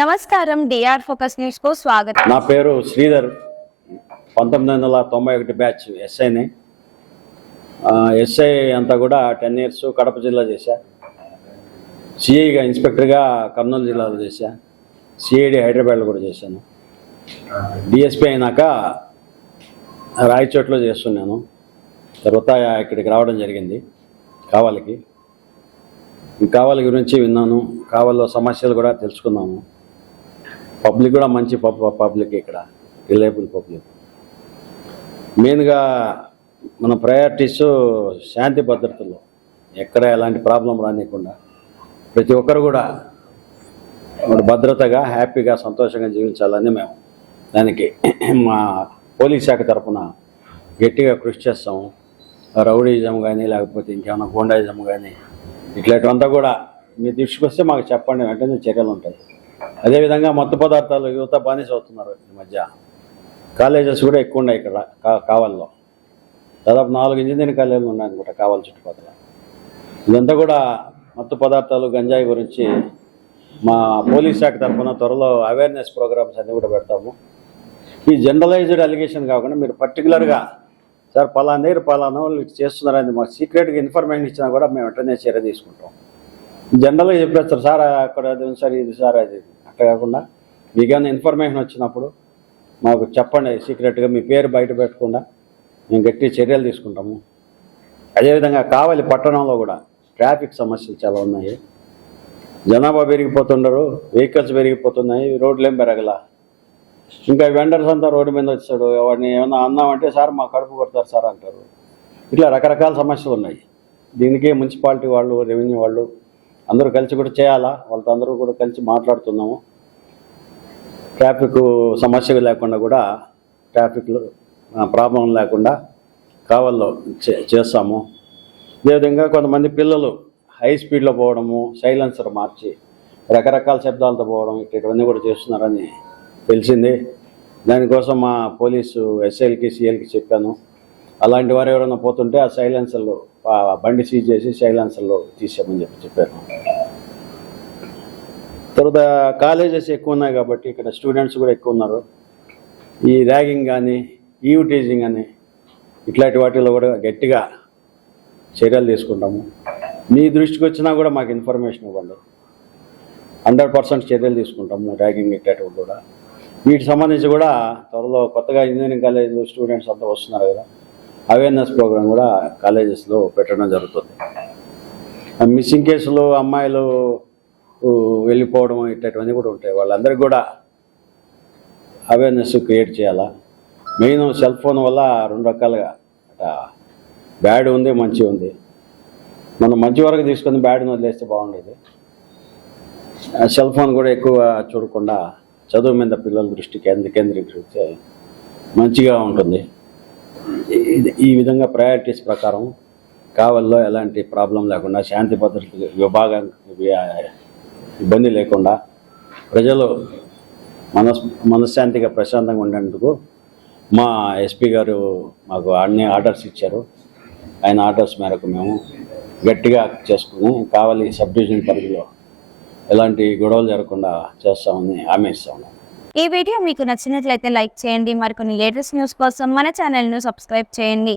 నమస్కారం, DR focus news కు స్వాగతం. నా పేరు శ్రీధర్. 1991 బ్యాచ్ ఎస్ఐని. ఎస్ఐ అంతా కూడా 10 ఇయర్స్ కడప జిల్లా చేశా. సిఐగా ఇన్స్పెక్టర్గా కర్నూలు జిల్లాలో చేశా. సిఐడి హైదరాబాద్లో కూడా చేశాను. డిఎస్పీ అయినాక రాయచోట్లో చేస్తున్నాను. తర్వాత ఇక్కడికి రావడం జరిగింది కావలికి. ఈ కావలి గురించి విన్నాను. కావలిలో సమస్యలు కూడా తెలుసుకున్నాము. పబ్లిక్ కూడా మంచి పబ్లిక్, ఇక్కడ రిలయబుల్ పబ్లిక్. మెయిన్గా మన ప్రయారిటీస్ శాంతి భద్రతల్లో ఎక్కడ ఎలాంటి ప్రాబ్లం రానియకుండా ప్రతి ఒక్కరు కూడా భద్రతగా హ్యాపీగా సంతోషంగా జీవించాలని మేము దానికి మా పోలీస్ శాఖ తరఫున గట్టిగా కృషి చేస్తాము. రౌడీజం కానీ లేకపోతే ఇంకేమైనా గోండాయిజం కానీ ఇట్లాంటివంతా కూడా మీ దృష్టికి వస్తే మాకు చెప్పండి, వెంటనే చర్యలు ఉంటాయి. అదేవిధంగా మత్తు పదార్థాలు యువత బానిస అవుతున్నారు. ఈ మధ్య కాలేజెస్ కూడా ఎక్కువ ఉన్నాయి ఇక్కడ కావలిలో. దాదాపు 4 ఇంజనీరింగ్ కాలేజీలు ఉన్నాయనుకుంటా కావలి చుట్టుపక్కల. ఇదంతా కూడా మత్తు పదార్థాలు గంజాయి గురించి మా పోలీస్ శాఖ తరఫున త్వరలో అవేర్నెస్ ప్రోగ్రామ్స్ అన్నీ కూడా పెడతాము. ఈ జనరలైజ్డ్ అలిగేషన్ కాకుండా మీరు పర్టికులర్గా సార్ పలానా వాళ్ళు చేస్తున్నారని మాకు సీక్రెట్గా ఇన్ఫర్మేషన్ ఇచ్చినా కూడా మేము వెంటనే చర్య తీసుకుంటాం. జనరల్గా చెప్పేస్తారు సార్ అక్కడ అది ఉంది సార్ ఇది సార్ అది. అట్లా కాకుండా మీకేమైనా ఇన్ఫర్మేషన్ వచ్చినప్పుడు మాకు చెప్పండి సీక్రెట్గా, మీ పేరు బయట పెట్టకుండా మేము గట్టి చర్యలు తీసుకుంటాము. అదేవిధంగా కావలి పట్టణంలో కూడా ట్రాఫిక్ సమస్యలు చాలా ఉన్నాయి. జనాభా పెరిగిపోతుండరు, వెహికల్స్ పెరిగిపోతున్నాయి, రోడ్లు ఏం పెరగల. ఇంకా వెండర్స్ అంతా రోడ్డు మీద వచ్చాడు, వాడిని ఏమన్నా అన్నామంటే సార్ మా కడుపు కొడతారు సార్ అంటారు. ఇట్లా రకరకాల సమస్యలు ఉన్నాయి. దీనికి మున్సిపాలిటీ వాళ్ళు, రెవెన్యూ వాళ్ళు అందరూ కలిసి కూడా చేయాలా. వాళ్ళతో అందరూ కూడా కలిసి మాట్లాడుతున్నాము. ట్రాఫిక్ సమస్య లేకుండా కూడా, ట్రాఫిక్లో ప్రాబ్లం లేకుండా కావల్లో చేస్తాము. అదేవిధంగా కొంతమంది పిల్లలు హై స్పీడ్లో పోవడము, సైలెన్సర్ మార్చి రకరకాల శబ్దాలతో పోవడం ఇటువంటివన్నీ కూడా చేస్తున్నారని తెలిసింది. దానికోసం మా పోలీసు ఎస్ఐలకి సిఐలకి చెప్పాను. అలాంటి వారు ఎవరైనా పోతుంటే ఆ సైలెన్సర్లో బండి సీజ్ చేసి సైలెన్సర్లో తీసామని చెప్పారు. తర్వాత కాలేజెస్ ఎక్కువ ఉన్నాయి కాబట్టి ఇక్కడ స్టూడెంట్స్ కూడా ఎక్కువ ఉన్నారు. ఈ ర్యాగింగ్ కానీ, ఈవ్ టీజింగ్ అని ఇట్లాంటి వాటిలో కూడా గట్టిగా చర్యలు తీసుకుంటాము. మీ దృష్టికి వచ్చినా కూడా మాకు ఇన్ఫర్మేషన్ ఇవ్వండి. 100% చర్యలు తీసుకుంటాము. ర్యాగింగ్ ఇట్లాంటివి కూడా వీటికి సంబంధించి కూడా త్వరలో కొత్తగా ఇంజనీరింగ్ కాలేజీలో స్టూడెంట్స్ అంతా వస్తున్నారు కదా, అవేర్నెస్ ప్రోగ్రామ్ కూడా కాలేజెస్లో పెట్టడం జరుగుతుంది. మిస్సింగ్ కేసులు, అమ్మాయిలు వెళ్ళిపోవడం ఇట్లాంటివన్నీ కూడా ఉంటాయి. వాళ్ళందరికీ కూడా అవేర్నెస్ క్రియేట్ చేయాలా. మెయిన్ సెల్ ఫోన్ వల్ల 2 రకాలుగా బ్యాడ్ ఉంది, మంచి ఉంది. మనం మంచి వరకు తీసుకొని బ్యాడ్ని వదిలేస్తే బాగుండేది. సెల్ ఫోన్ కూడా ఎక్కువ చూడకుండా చదువు మీద పిల్లల దృష్టి కేంద్రీకరిస్తే మంచిగా ఉంటుంది. ఈ విధంగా ప్రయారిటీస్ ప్రకారం కావల్లో ఎలాంటి ప్రాబ్లం లేకుండా, శాంతి భద్రత విభాగం ఇబ్బంది లేకుండా ప్రజలు మనశ్శాంతిగా ప్రశాంతంగా ఉండేందుకు మా ఎస్పీ గారు మాకు అన్ని ఆర్డర్స్ ఇచ్చారు. ఆయన ఆర్డర్స్ మేరకు మేము గట్టిగా చేసుకుని కావలి సబ్ డివిజన్ పరిధిలో ఎలాంటి గొడవలు జరగకుండా చేస్తామని హామీ ఇస్తాము. ఈ వీడియో మీకు నచ్చినట్లయితే లైక్ చేయండి. మరికొన్ని లేటెస్ట్ న్యూస్ కోసం మన ఛానల్ను సబ్స్క్రైబ్ చేయండి.